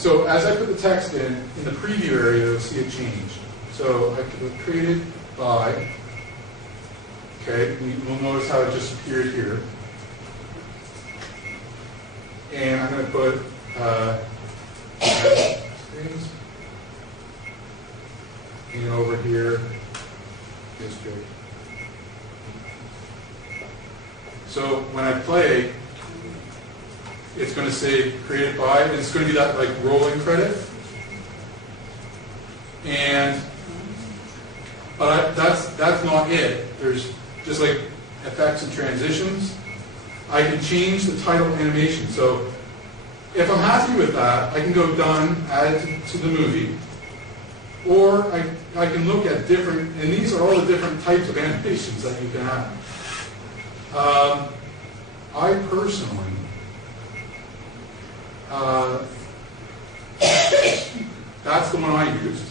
So as I put the text in the preview area, you'll see it change. So I put created by, okay, you'll notice how it just appeared here. And I'm going to put things, and over here is good. So when I play, it's going to say created by, and it's going to be that like rolling credit. But that's not it. There's just like effects and transitions. I can change the title animation. So if I'm happy with that, I can go done, add it to the movie. Or I can look at different, and these are all the different types of animations that you can have. I personally, that's the one I used,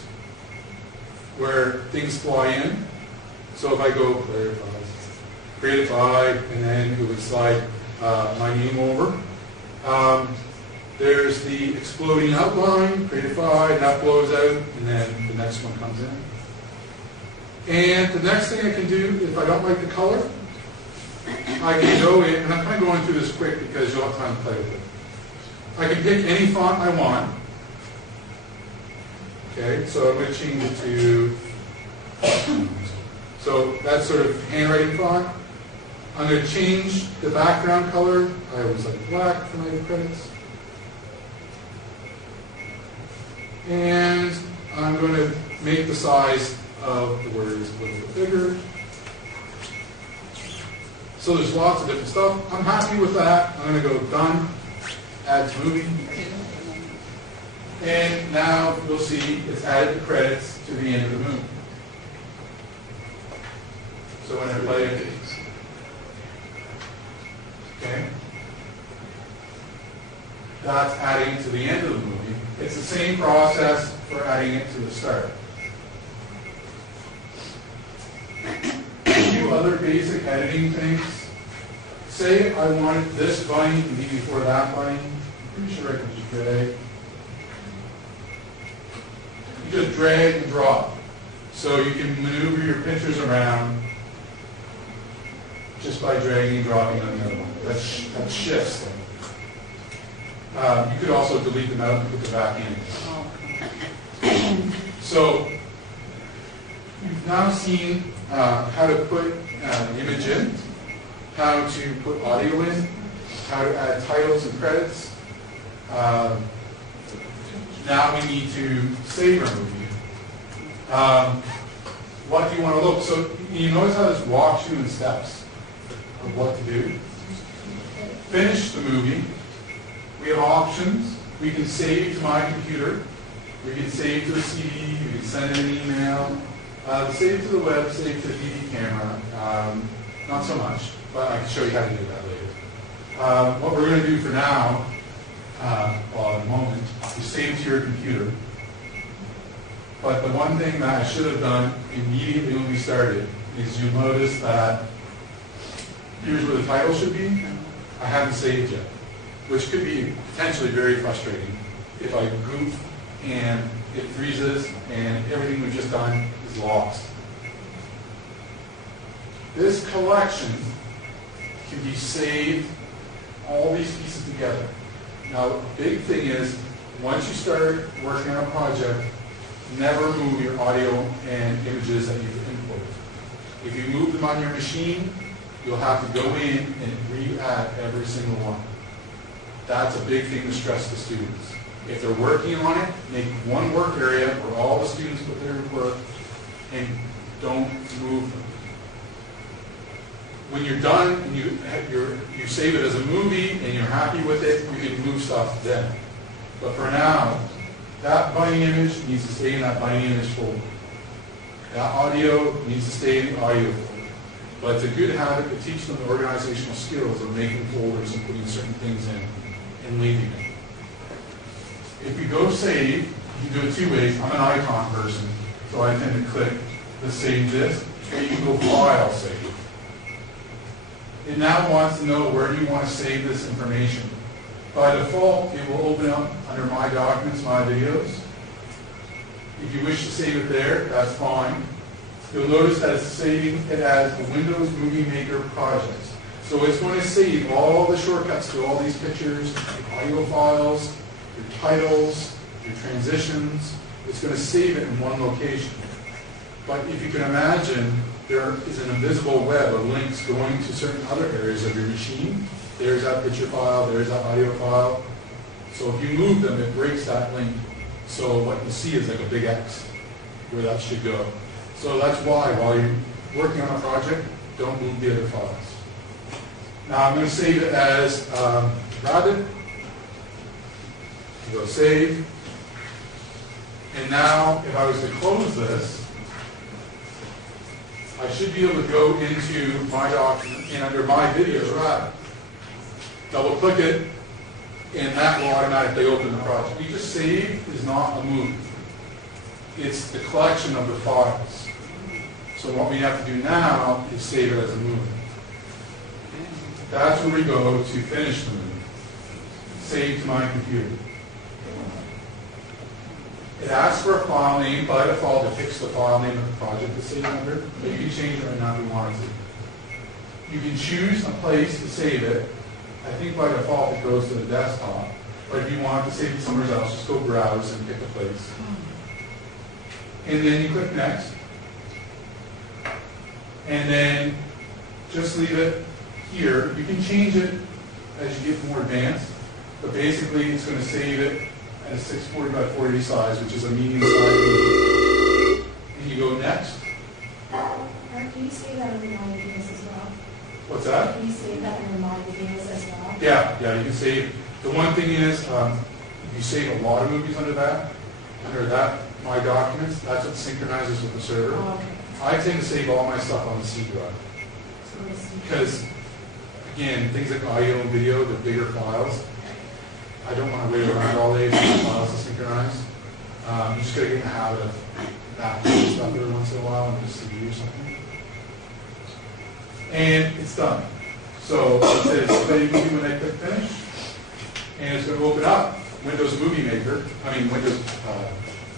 where things fly in. So if I go created by, and then it would slide my name over. There's the exploding outline, created by, and that blows out, and then the next one comes in. And the next thing I can do, if I don't like the color, I can go in, and I'm kind of going through this quick because you'll have time to play with it. I can pick any font I want. Okay, so I'm going to change it to, so that's sort of handwriting font. I'm going to change the background color. I always like black for my credits. And I'm going to make the size of the words a little bit bigger. So there's lots of different stuff. I'm happy with that. I'm going to go done, add to movie. And now you'll see it's added the credits to the end of the movie. So when I play it, okay, that's adding it to the end of the movie. It's the same process for adding it to the start. A few other basic editing things. Say I wanted this bunny to be before that bunny. I'm pretty sure I can just drag. You just drag and drop. So you can maneuver your pictures around just by dragging and dropping on the other one. That shifts them. You could also delete them out and put them back in. So you've now seen how to put an image in, how to put audio in, how to add titles and credits. Now we need to save our movie. What do you want to look? So you notice how this walks you in steps of what to do. Finish the movie. We have options. We can save to my computer. We can save to a CD. We can send an email. Save to the web, save to the DV camera. Not so much, but I can show you how to do that later. What we're going to do for now, well, at the moment, is save to your computer. But the one thing that I should have done immediately when we started is you'll notice that here's where the title should be. I haven't saved yet, which could be potentially very frustrating if I goof and it freezes and everything we've just done is lost. This collection can be saved, all these pieces together. Now, the big thing is, once you start working on a project, never move your audio and images that you've imported. If you move them on your machine, you'll have to go in and re-add every single one. That's a big thing to stress to students. If they're working on it, make one work area where all the students put their work and don't move them. When you're done and you save it as a movie and you're happy with it, you can move stuff then. But for now, that bunny image needs to stay in that bunny image folder. That audio needs to stay in the audio folder. But it's a good habit to teach them the organizational skills of making folders and putting certain things in and leaving it. If you go save, you can do it two ways. I'm an icon person, so I tend to click the save this, or you can go file save. It now wants to know where do you want to save this information. By default, it will open up under My Documents, My Videos. If you wish to save it there, that's fine. You'll notice that it's saving it as a Windows Movie Maker project. So it's going to save all the shortcuts to all these pictures, your audio files, your titles, your transitions. It's going to save it in one location. But if you can imagine, there is an invisible web of links going to certain other areas of your machine. There's that picture file, there's that audio file. So if you move them, it breaks that link. So what you see is like a big X where that should go. So that's why, while you're working on a project, don't move the other files. Now I'm going to save it as Rabbit. Go save. And now, if I was to close this, I should be able to go into My Document and under My Videos, Rabbit. Double click it, and that will automatically open the project. You just save is not a movie. It's the collection of the files. So what we have to do now is save it as a movie. That's where we go to finish the movie. Save to my computer. It asks for a file name by default to fix the file name of the project to save under, but you can change it right now if you wanted to. You can choose a place to save it. I think by default it goes to the desktop, but if you want to save it somewhere else, just go browse and pick a place. And then you click next. And then just leave it here. You can change it as you get more advanced, but basically it's going to save it at a 640 by 40 size, which is a medium size movie. And you go next. Can you save that in My Videos as well? What's that? Can you save that in My Videos as well? Yeah, you can save. The one thing is, you save a lot of movies under that My Documents, that's what synchronizes with the server. Oh, okay. I tend to save all my stuff on the C drive. Because, again, things like audio and video, the bigger files, I don't want to wait around all day for the files to synchronize. You just got to get in the habit of backing stuff every once in a while and just CD or something. And it's done. So it says play movie when I click finish. And it's going to open up Windows Movie Maker, Windows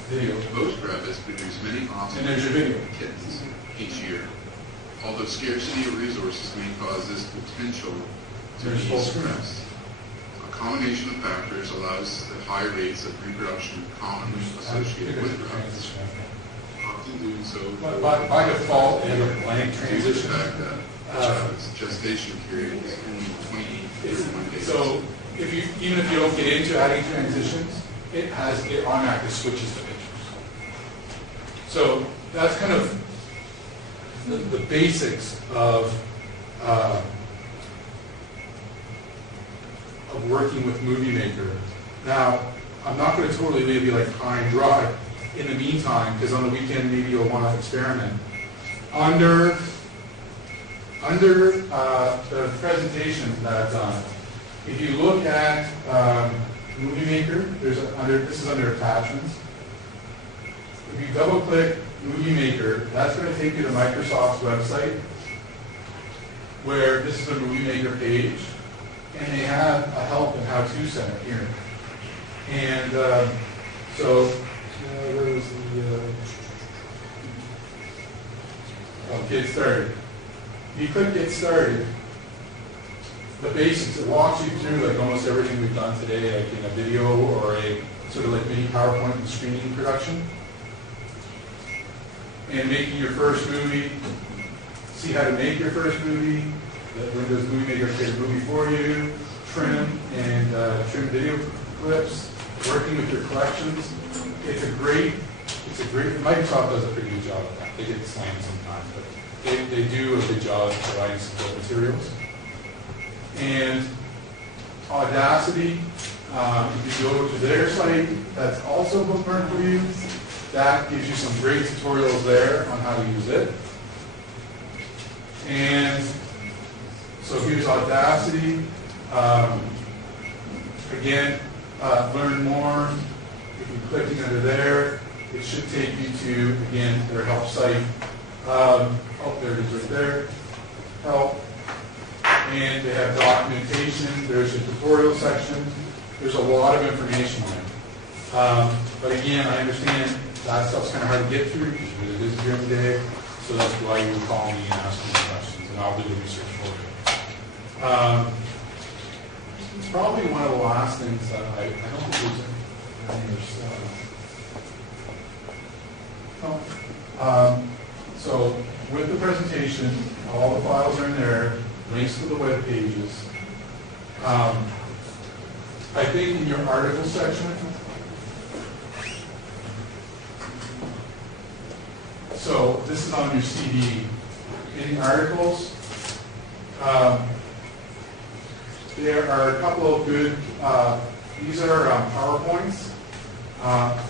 Video. Most rabbits produce many awesome And there's your video. kittens each year. Although scarcity of resources may cause this potential to There's be full screen. suppressed. A combination of factors allows the high rates of reproduction commonly associated with rabbits, often doing so By default, you have a blank due to the transition. fact that rabbits' gestation period is only 20 to 21 days. So even if you don't get into adding transitions, it automatically switches to pictures. So that's kind of the basics of working with Movie Maker. Now, I'm not going to totally leave you like high and dry in the meantime, because on the weekend maybe you'll want to experiment. Under the presentations that I've done, if you look at Movie Maker, this is under attachments. If you double click Movie Maker, that's going to take you to Microsoft's website, where this is a Movie Maker page, and they have a help and how-to center here. And so, where was the, Get Started. If you click Get Started, the basics, it walks you through like almost everything we've done today, like in a video or a sort of like mini PowerPoint and screening production. And making your first movie, see how to make your first movie, let Windows Movie Maker create a movie for you, trim video clips, working with your collections. It's a great, Microsoft does a pretty good job of that. They get slammed sometimes, but they do a good job of providing support materials. And Audacity, if you go to their site, that's also bookmarked for you. That gives you some great tutorials there on how to use it. And so here's Audacity. Again, learn more. If you're clicking under there, it should take you to, again, their help site. There it is right there. Help. And they have documentation, there's a tutorial section, there's a lot of information there. But again, I understand that stuff's kind of hard to get through because it is during the day, so that's why you would call me and ask me questions, and I'll do the research for you. It's probably one of the last things that I don't think there's any other stuff. So with the presentation, all the files are in there, links to the web pages. I think in your article section, so this is on your CD. In the articles, there are a couple of good, these are PowerPoints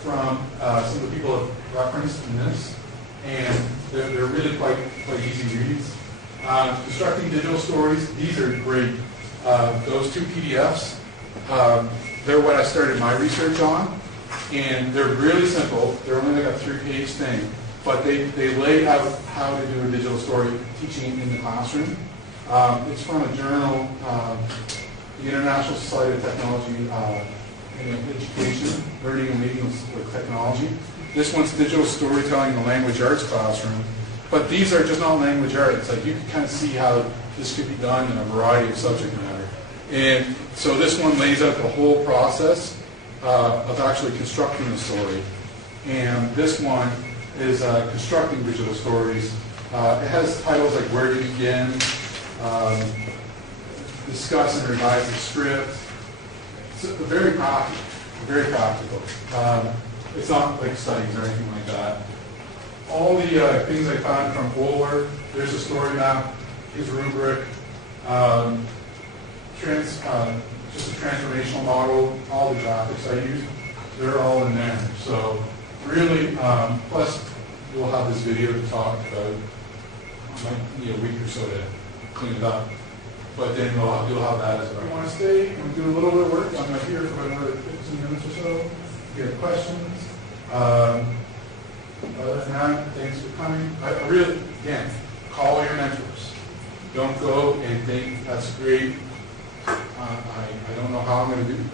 from some of the people have referenced in this, and they're really quite easy reads. Constructing digital stories, these are great. Those two PDFs, they're what I started my research on, and they're really simple. They're only like a 3-page thing, but they lay out how to do a digital story teaching in the classroom. It's from a journal, the International Society of Technology and Education, Learning and Leading with Technology. This one's digital storytelling in the language arts classroom. But these are just not language arts. Like you can kind of see how this could be done in a variety of subject matter. And so this one lays out the whole process of actually constructing a story. And this one is constructing digital stories. It has titles like Where to Begin, Discuss and Revise the Script. It's very practical. Very practical. It's not like studies or anything like that. All the things I found from Bowler, there's a story map, his rubric, just a transformational model, all the graphics I used, they're all in there. So really, plus we'll have this video to talk about. Might need a week or so to clean it up. But then you'll have that as well. If you want to stay and do a little bit of work, I'm here for another 15 minutes or so. If you have questions. Other than that, thanks for coming. I really, again, call your mentors. Don't go and think that's great. I don't know how I'm going to do it.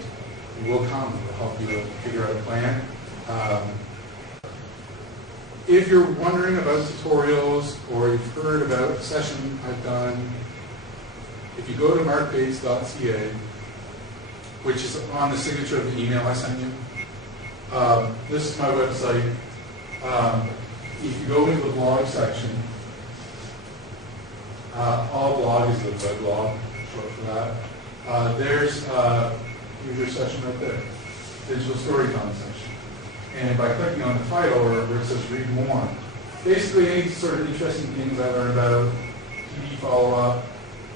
We will come. We'll help you figure out a plan. If you're wondering about tutorials or you've heard about a session I've done, if you go to markbates.ca, which is on the signature of the email I sent you, this is my website. If you go into the blog section, all blog is the web blog, short for that. Here's your session right there, digital storytelling section. And by clicking on the title where it says read more, basically any sort of interesting things I learned about, PD follow-up,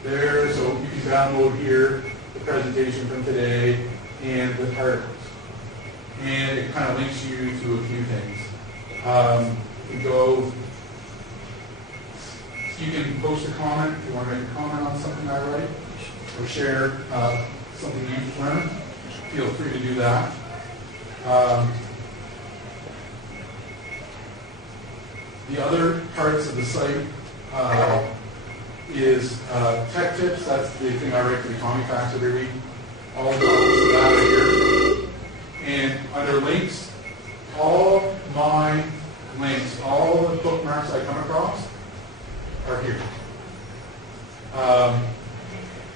there, so you can download here the presentation from today and the articles. And it kind of links you to a few things. You can post a comment if you want to make a comment on something I write, or share something you've learned. Feel free to do that. The other parts of the site is tech tips. That's the thing I write for the Economy Facts every week. All the links to that are here. And under links, all my links, all the bookmarks I come across are here.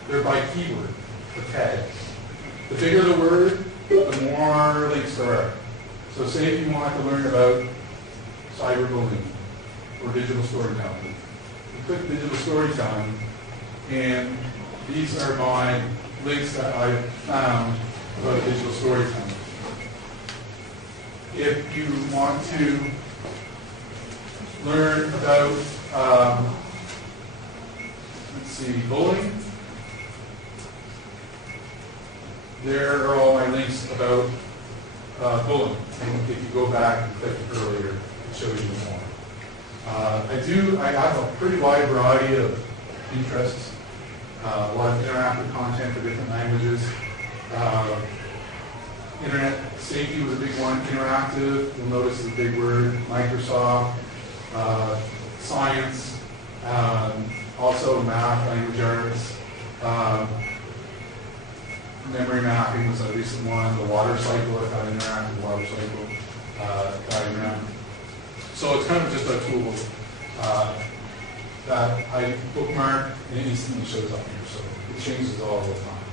They're by keyword, or tags. The bigger the word, the more links there are. So say if you want to learn about cyberbullying or digital storytelling, you click digital storytelling, and these are my links that I've found about digital storytelling. If you want to learn about, bullying, there are all my links about bullying. And if you go back and click earlier, it shows you more. I have a pretty wide variety of interests, a lot of interactive content for different languages. Internet safety was a big one. Interactive, you'll notice is a big word. Microsoft, science, also math, language arts, Memory mapping was a recent one. The water cycle, I've got an interactive water cycle diagram. So it's kind of just a tool that I bookmark and it instantly shows up here. So it changes all the time.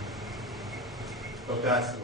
But that's the